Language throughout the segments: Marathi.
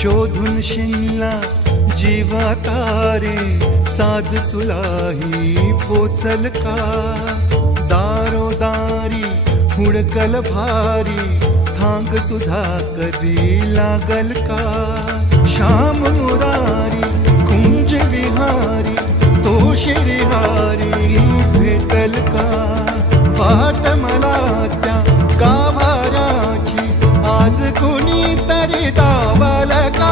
शोधून शिनला जीवा तारे साध तुलाही पोचल का दारोदारी हुडकल भारी थांग तुझा कधी लागल का श्याम मुरारी कुंज विहारी तो श्रीहारी भेटल का वाट मला त्या गाभाऱ्याची आज कोणी तरी दावल का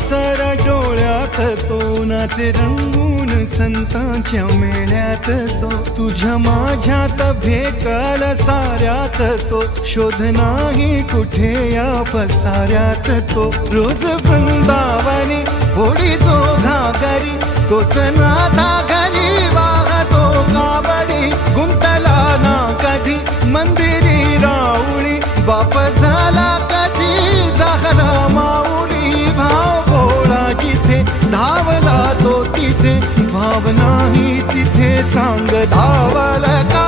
सर डोळ्यात तो नाचे रंगून संतांच्या मेळ्यात जो तुझ्या माझ्यात भेकल साऱ्यात तो शोध नाही कुठे या पसाऱ्यात तो रोज वृंदावनी होडी जो घागरी तोच नाथा घरी वाहतो कावडी गुंतला ना कधी मंदिरी राऊळी बाप झाला कधी झाला माऊली भाव भोळा जिथे धावला तो तिथे भाव नाही तिथे सांग धावल का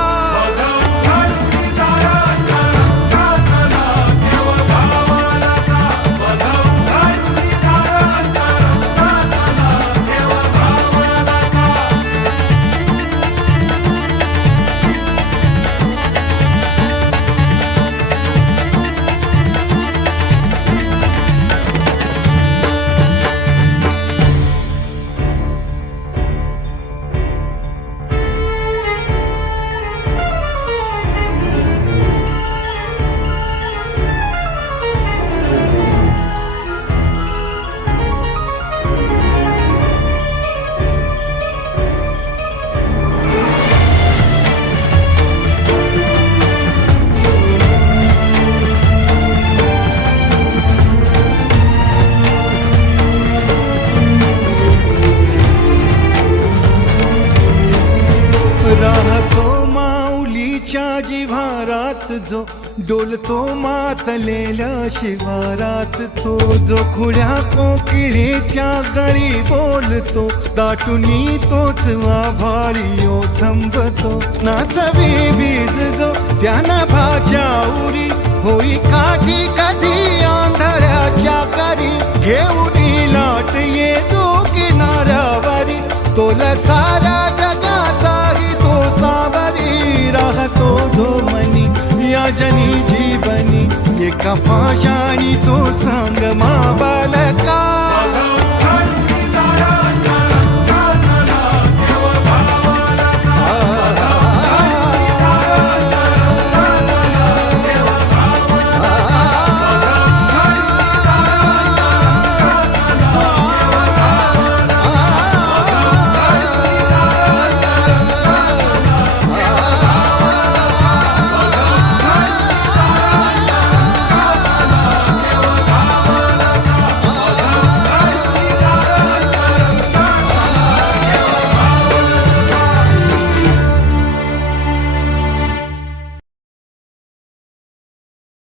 राहतो माऊलीच्या जिव्हारात जो डोलतो मातलेल्या शिवारात तो जो खुल्या कोकिळेच्या गळी बोलतो दाटुनी तोच आभाळी थांबतो नाचवी बीज जो त्यानं भाच्या उरी होई काठी कधी आंधळ्याच्या करी घेऊन लाट येतो किनाऱ्यावरी तोला सारा जगाचाही तो सावरी राहतो धोमनी या जनी जीवनी एका पाशाणी तो सांग मा बालका